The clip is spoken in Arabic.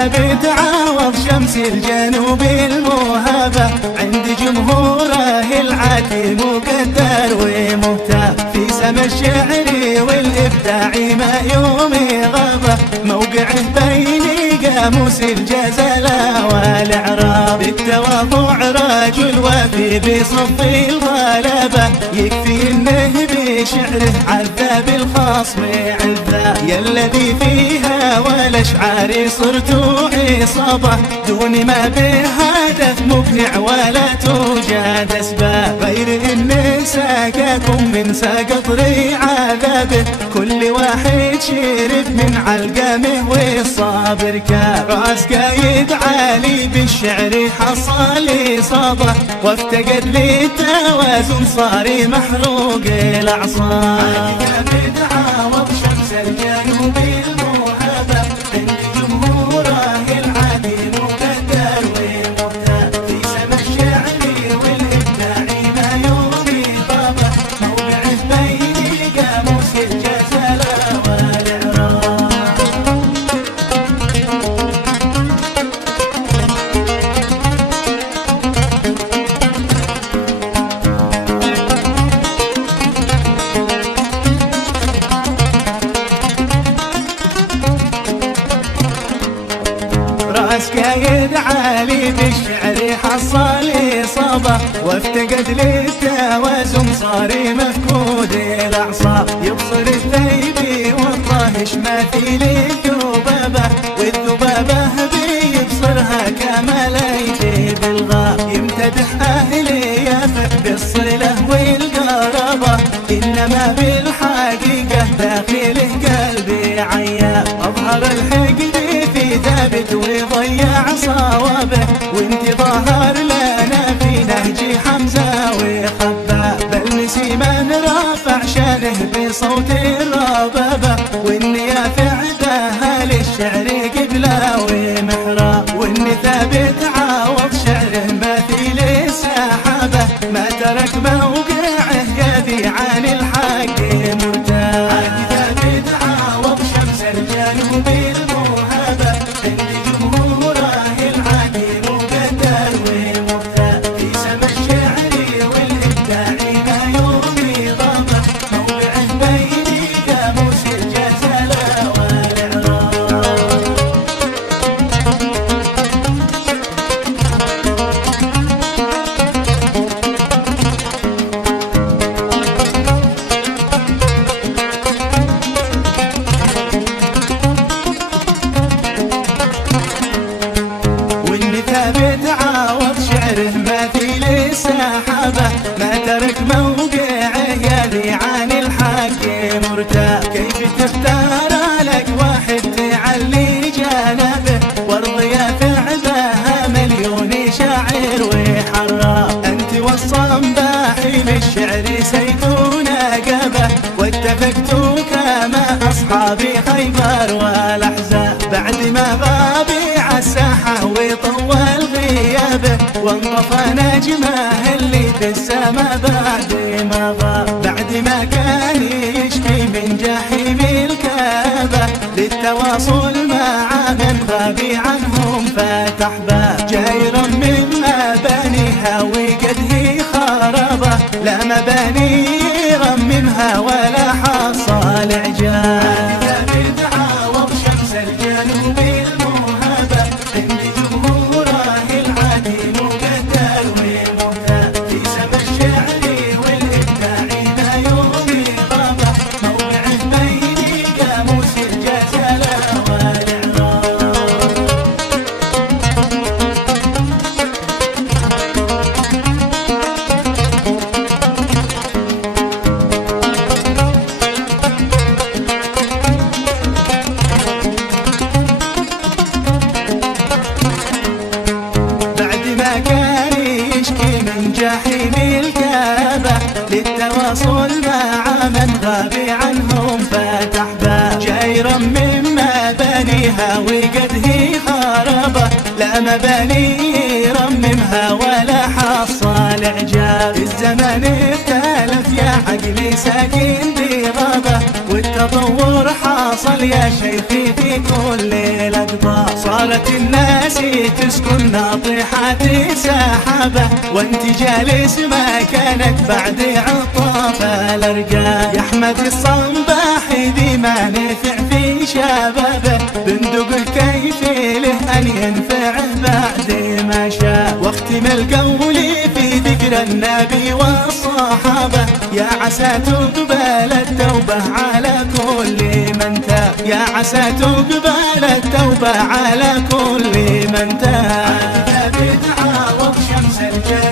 ثابت عوض شمس الجنوب الموهبة، عند جمهوره العتيم مقدر ومهتف، في سما الشعر والإبداع ما يوم غابة، موقعه بين قاموس الجزالة والإعراب، بالتواضع رجل وفي بصف الغلبة، يكفي انه بشعره عذاب الخصم عذاب، يا الذي فيها والاشعار صرت عصابة، دون ما به هدف مقنع ولا توجد اسباب، غير ان ساقكم من سقط عذابه، كل واحد شرب من علقمه والصابر كاب، راس قايد عالي بالشعر حصل إصابة، وافتقد للتوازن صار محروق الأعصاب، ثابت عوض شمس الجنوب الموهبة، عند جمهوره العديم مقدر ومهتف، في سما الشعر والإبداع ما يومي طابة، موقعه بين قاموس الجزالة والإعراب. راس قايد عالي بالشعر حصل إصابة، وافتقد للتوازن صار مفقود الأعصاب، يبصر الذيب والطاهش مثيل الذبابة، والذبابة بيبصرها كما ليت بالغاب، يمتدح أهل يافع بالصلة والقرابة، إنما بالحقيقة داخله قلبي عياب، أظهر الحقد في ثابت وضيع صوابه، وانت ظهر لنا في نهج حمزة وخباب، بل نسي من رافع شانه بصوت الربابة، والنيافع دها للشعر قبلة ومحراب، وان ثابت عوض شعره مثيل السحابة، ما ترك موقعه يذي عن الحق مرتاب، ثابت عوض شمس الجنوب الموهبة، عند جمهوره العديم مقدر ومهتف، في سما الشعر والإبداع ما يومي ضابة، موقعه بين قاموس الجزالة والإعراب. ثابت عوض شعره مثيل السحابة، ما ترك موقعه يذي عن الحق مرتاب، كيف تختار لك واحد تعلي جنابه، وارضيا فعلها مليون شاعر وحراب، انت والصنباح للشعر سيف نقبه، واتفقتوا كما اصحابي خيبر والاحزاب، بعد ما غاب عالساحة وطول غيابه، وانطفى نجمه اللي في السما بعد ما غاب، بعد ما كان يشكي من جحيم الكابة، للتواصل مع من غاب عنهم فتح باب، جاير من مبانيها وقد هي خرابة، لا مباني يرممها ولا حصل إعجاب، ثابت عوض شمس الجنوب الموهبة، عند جمهوره العديم مقدر ومهتف، في سما الشعر والإبداع ما يومي ضابة، موقعه بين قاموس الجزالة والإعراب. جحيم الكابة، للتواصل مع من غاب عنهم فتح باب، جايرا من مبانيها وقد هي خرابة، لا مباني يرممها ولا حصل إعجاب، الزمان اختلف يا عقلي ساكن بغابة، والتطور حاصل وصل يا شيخي في كل الأقطار. صارت الناس تسكن ناطحات سحابة، وانت جالس ما كانت بعد عطاف الأرقام. يا أحمد الصباح ذي ما نفع في شبابه، بندق الكيف له أن ينفع بعد ما شاء. واختم القول في ذكر النبي والصحابة، يا عسى تقبل التوبة على كل من تاب. يا عسى تقبل التوبة على كل من تاب. بدعة وبشمس الجنة